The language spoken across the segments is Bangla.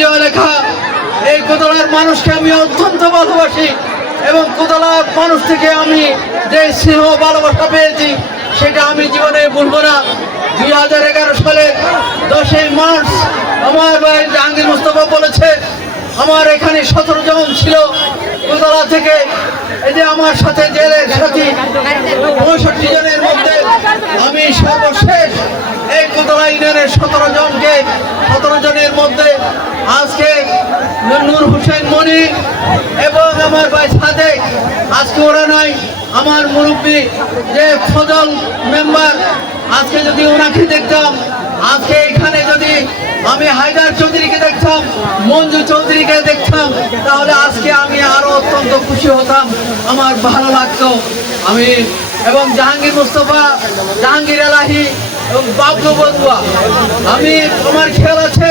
প্রিয় এলাকা। এই কোতলার মানুষকে আমি অত্যন্ত ভালোবাসি এবং কোতলার মানুষ থেকে আমি যে স্নেহ ভালোবাসা পেয়েছি সেটা আমি জীবনে ভুলব না। 2011 সালের 10ই মার্চ আমার ভাই জাহাঙ্গীর মোস্তফা বলেছে আমার এখানে 17 জন ছিল কোতলা থেকে। এই যে আমার সাথে জেলের সাথী 65 জনের মধ্যে আমি সর্বশেষ এই কোতলা ইউনিয়নের 17 জনের মধ্যে আজকে নূর হোসেন মনি এবং আমার ভাই সাদেক আজকে ওরা নাই। আমার মুরব্বী যে ফজল মেম্বার আজকে যদি ওনাকে দেখতাম, আজকে এখানে যদি আমি হায়দার চৌধুরীকে দেখতাম, মঞ্জু চৌধুরীকে দেখতাম, তাহলে আজকে আমি আরো অত্যন্ত খুশি হতাম, আমার ভালো লাগতো। আমি এবং জাহাঙ্গীর মোস্তফা, জাহাঙ্গীর এলাহি এবং বাবলু বদুয়া, আমি আমার খেয়াল আছে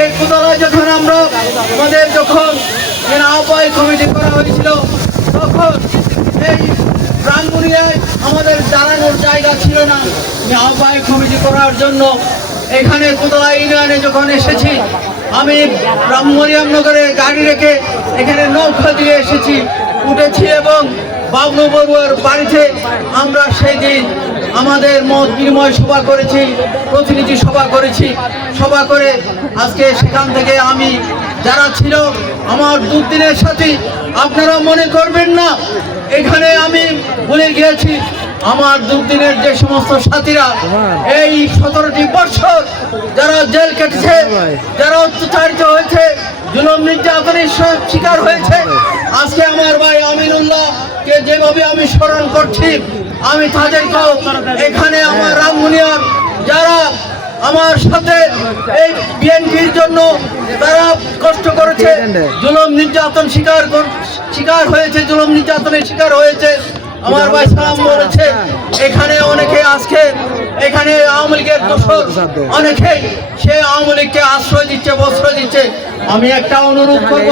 এই কোতলায় যখন আমরা আমাদের যখন আহ্বায়ক কমিটি করা হয়েছিল তখন এই রাঙ্গুনিয়ায় আমাদের দাঁড়ানোর জায়গা ছিল না। আহ্বায়ক কমিটি করার জন্য এখানে কোতলা ইউনিয়নে যখন এসেছি আমি ব্রাহ্মণিয়ামনগরে গাড়ি রেখে এখানে নৌকা দিয়ে এসেছি, উঠেছি এবং বাবলু বড়ুয়ার বাড়িতে আমরা সেই দিন আমাদের মত বিনিময় সভা করেছি, প্রতিনিধি সভা করেছি। সভা করে আজকে সেখান থেকে আমি যারা ছিল আমার দুদিনের সাথী, আপনারা মনে করবেন না এখানে আমি ভুলে গিয়েছি আমার দুদিনের যে সমস্ত সাথীরা এই 17টি বছর যারা জেল কেটেছে, যারা অত্যাচারিত হয়েছে, জুলুম নির্যাতনের শিকার হয়েছে, আজকে আমার ভাই আমিনুল্লাহকে যেভাবে আমি স্মরণ করছি, আমি তাদেরকেও এখানে আমার রামগুনিয়ার যারা আমার সাথে এই বিএনপির জন্য তারা কষ্ট করেছে, জুলুম নির্যাতন শিকার হয়েছে, জুলুম নির্যাতনের শিকার হয়েছে, আমার ভাই সালাম বলেছে এখানে অনেকে আজকে এখানে আওয়ামী লীগের দোষর অনেকেই সে আওয়ামী লীগকে আশ্রয় দিচ্ছে, প্রশ্রয় দিচ্ছে। আমি একটা অনুরোধ করব,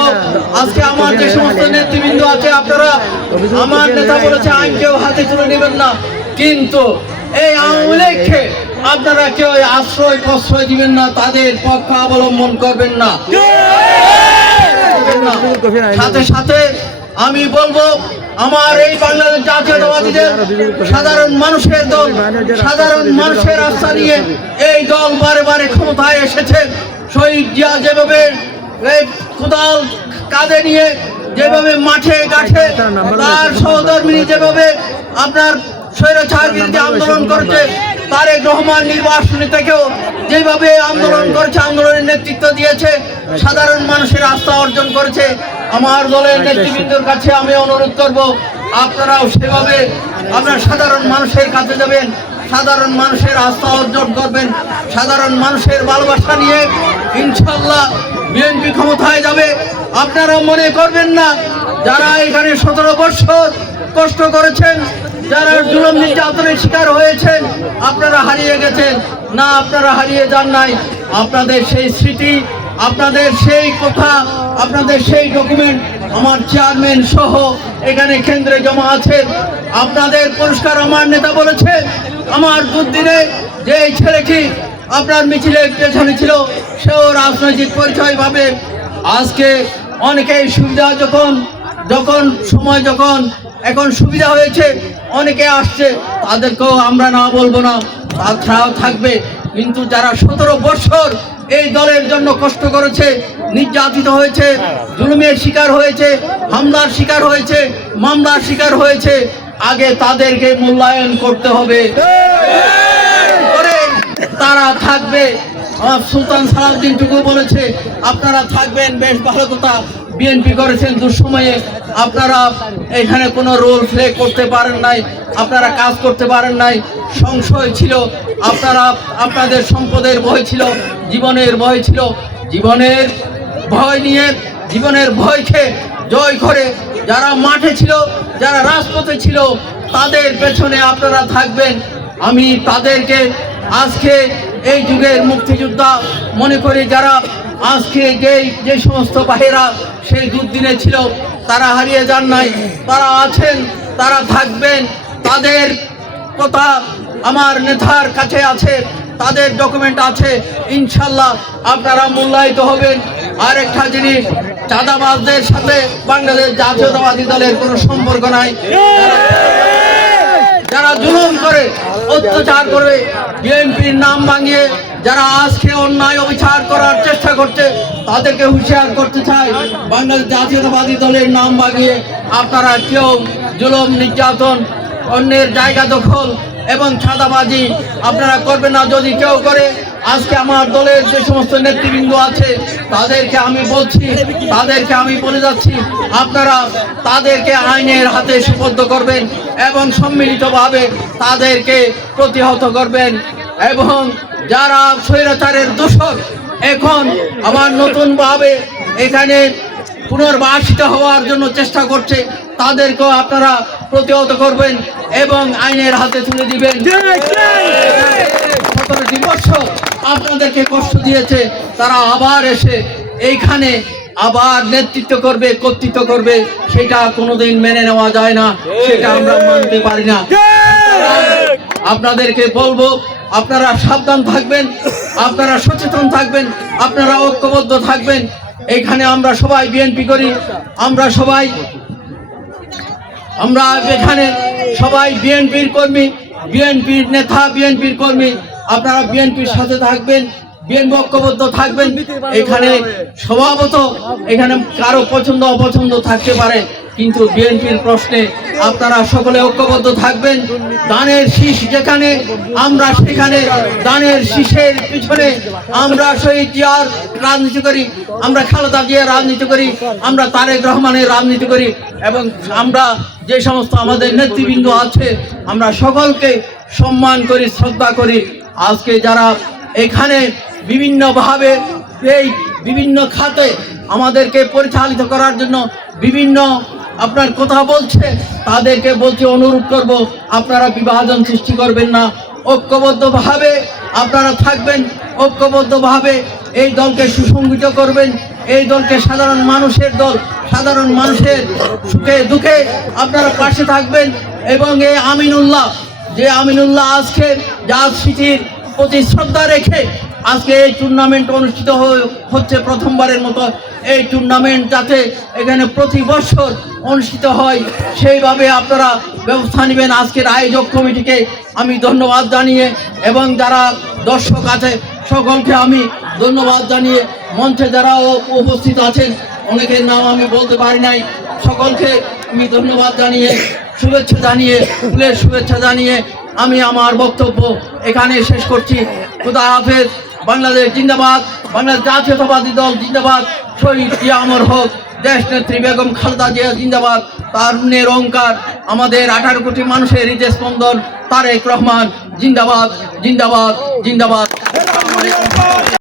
আজকে আমার যে সমস্ত নেতৃবৃন্দ আছে আপনারা, আমার নেতা বলেছে আইন কেউ হাতে তুলে নেবেন না, কিন্তু এই আওয়ামী লীগকে আপনারা কেউ আশ্রয় প্রশ্রয় দিবেন না, তাদের পক্ষ অবলম্বন করবেন না। সাথে সাথে আমি বলবো আমার এই বাংলাদেশ জাতীয়তাবাদীদের সাধারণ মানুষের দল, সাধারণ মানুষের আস্থা নিয়ে এই দল বারে বারে ক্ষমতায় এসেছে। শহীদ জিয়া যেভাবে কোদাল কাঁধে নিয়ে যেভাবে মাঠে ঘাটে তার সহধর্মিনী যেভাবে আপনার স্বৈরাচার বিরোধী আন্দোলন করেছে, তারেক রহমান নির্বাচনী থেকেও যেভাবে আন্দোলন করেছে, আন্দোলনের নেতৃত্ব দিয়েছে, সাধারণ মানুষের আস্থা অর্জন করেছে। আমার দলের নেতৃবৃন্দের কাছে আমি অনুরোধ করব আপনারাও সেভাবে আপনার সাধারণ মানুষের কাছে যাবেন, সাধারণ মানুষের আস্থা অর্জন করবেন, সাধারণ মানুষের ভালোবাসা নিয়ে ইনশাল্লাহ বিএনপি ক্ষমতায় যাবে। আপনারা মনে করবেন না যারা এখানে 17 বছর কষ্ট করেছেন, যারা জুলুম নির্যাতনের শিকার হয়েছেন, আপনারা হারিয়ে গেছেন না, আপনারা হারিয়ে যান নাই। আপনাদের সেই স্মৃতি, আপনাদের সেই কথা, আপনাদের সেই ডকুমেন্ট আমার চেয়ারম্যান সহ এখানে কেন্দ্রে জমা আছে। আপনাদের পুরস্কার আমার নেতা বলেছে আমার দুদিনে যে ছেলেটি আপনার মিছিলের পেছনে ছিল সেও রাজনৈতিক পরিচয় ভাবে আজকে অনেকেই সুবিধা যখন সময় যখন এখন সুবিধা হয়েছে অনেকে আসছে, তাদেরকেও আমরা না বলবো না, তাছাড়াও থাকবে। কিন্তু যারা 17 বছর এই দলের জন্য কষ্ট করেছে, নির্যাতিত হয়েছে, জুলুমের শিকার হয়েছে, হামলার শিকার হয়েছে, মামলার শিকার হয়েছে, আগে তাদেরকে মূল্যায়ন করতে হবে, তারা থাকবে। সুলতান সালাউদ্দিন টুকু বলেছে আপনারা থাকবেন, বেশ ভালো কথা। বিএনপি করেছেন দুঃসময়ে, আপনারা এখানে কোনো রোল প্লে করতে পারেন নাই, আপনারা কাজ করতে পারেন নাই, সংশয় ছিল, আপনারা আপনাদের সম্পদের ভয় ছিল, জীবনের ভয় ছিল, জীবনের ভয় নিয়ে জীবনের ভয়কে জয় করে যারা মাঠে ছিল, যারা রাজপথে ছিল, তাদের পেছনে আপনারা থাকবেন। আমি তাদেরকে আজকে এই যুগের মুক্তিযোদ্ধা মনে করি, যারা আজকে যে সমস্ত বাহিরা সেই দুর্দিনে ছিল তারা হারিয়ে যান নাই, তারা আছেন, তারা থাকবেন। তাদের কথা আমার নেতার কাছে আছে, তাদের ডকুমেন্ট আছে, ইনশাল্লাহ আপনারা মূল্যায়িত হবেন। আরেকটা জিনিস, চাঁদাবাজদের সাথে বাংলাদেশ জাতীয়তাবাদী দলের কোনো সম্পর্ক নাই। যারা জুলুম করে, অত্যাচার করে, বিএনপির নাম ভাঙিয়ে যারা আজকে অন্যায় অবিচার করার চেষ্টা করছে, তাদেরকে হুঁশিয়ার করতে চাই, বাংলাদেশ জাতীয়তাবাদী দলের নাম ভাঙিয়ে আপনারা কেউ জুলুম, নির্যাতন, অন্যের জায়গা দখল এবং চাঁদাবাজি আপনারা করবেন না। যদি কেউ করে, আজকে আমার দলের যে সমস্ত নেতৃবৃন্দ আছে তাদেরকে আমি বলছি, তাদেরকে আমি বলে যাচ্ছি, আপনারা তাদেরকে আইনের হাতে সুপর্দ করবেন এবং সম্মিলিতভাবে তাদেরকে প্রতিহত করবেন। এবং যারা স্বৈরাচারের দোষর এখন আবার নতুনভাবে এখানে পুনর্বাসিত হওয়ার জন্য চেষ্টা করছে, তাদেরকেও আপনারা প্রতিহত করবেন এবং আইনের হাতে তুলে দিবেন। 17টি বছর আপনাদেরকে কষ্ট দিয়েছে, তারা আবার এসে এইখানে আবার নেতৃত্ব করবে, কর্তৃত্ব করবে, সেটা কোনোদিন মেনে নেওয়া যায় না, সেটা আমরা মানতে পারি না। আপনাদেরকে বলবো, আপনারা সাবধান থাকবেন, আপনারা সচেতন থাকবেন, আপনারা ঐক্যবদ্ধ থাকবেন। এখানে আমরা সবাই বিএনপি করি, আমরা এখানে সবাই বিএনপির কর্মী, বিএনপির নেতা, বিএনপির কর্মী। আপনারা বিএনপির সাথে থাকবেন, বিএনপি ঐক্যবদ্ধ থাকবেন। এখানে স্বভাবত এখানে কারো পছন্দ অপছন্দ থাকতে পারে, কিন্তু বিএনপির প্রশ্নে আপনারা সকলে ঐক্যবদ্ধ থাকবেন। দানের শীষ যেখানে, আমরা সেখানে দানের শীষের পিছনে আমরা শহীদ জিয়ার রাজনীতি করি, আমরা খালেদা জিয়ার রাজনীতি করি, আমরা তারেক রহমানের রাজনীতি করি, এবং আমরা যে সমস্ত আমাদের নেতৃবৃন্দ আছে আমরা সকলকে সম্মান করি, শ্রদ্ধা করি। আজকে যারা এখানে বিভিন্নভাবে এই বিভিন্ন খাতে আমাদেরকে পরিচালিত করার জন্য বিভিন্ন আপনার কথা বলছে, তাদেরকে বলছি, অনুরোধ করব, আপনারা বিভাজন সৃষ্টি করবেন না, ঐক্যবদ্ধভাবে আপনারা থাকবেন, ঐক্যবদ্ধভাবে এই দলকে সুসংগঠিত করবেন। এই দলকে সাধারণ মানুষের দল, সাধারণ মানুষের সুখে দুঃখে আপনারা পাশে থাকবেন। এবং এই আমিনুল্লাহ আজকে জাজ স্মৃতির প্রতি শ্রদ্ধা রেখে আজকে এই টুর্নামেন্ট অনুষ্ঠিত হচ্ছে প্রথমবারের মতো। এই টুর্নামেন্ট যাতে এখানে প্রতি বছর অনুষ্ঠিত হয় সেইভাবে আপনারা ব্যবস্থা নেবেন। আজকের আয়োজক কমিটিকে আমি ধন্যবাদ জানিয়ে, এবং যারা দর্শক আছে সকলকে আমি ধন্যবাদ জানিয়ে, মঞ্চে যারা উপস্থিত আছেন অনেকের নাম আমি বলতে পারি নাই, সকলকে আমি ধন্যবাদ জানিয়ে, শুভেচ্ছা জানিয়ে, ফুলের শুভেচ্ছা জানিয়ে আমি আমার বক্তব্য এখানে শেষ করছি। খুদা হাফেজ। বাংলাদেশ জিন্দাবাদ, বাংলাদেশ জাতীয়তাবাদী দল জিন্দাবাদ, শহীদ জিয়া অমর হোক, দেশ নেত্রী বেগম খালেদা জিয়া জিন্দাবাদ, তারুণ্যের অহংকার, আমাদের 18 কোটি মানুষের হৃদয় স্পন্দন তারেক রহমান জিন্দাবাদ, জিন্দাবাদ, জিন্দাবাদ।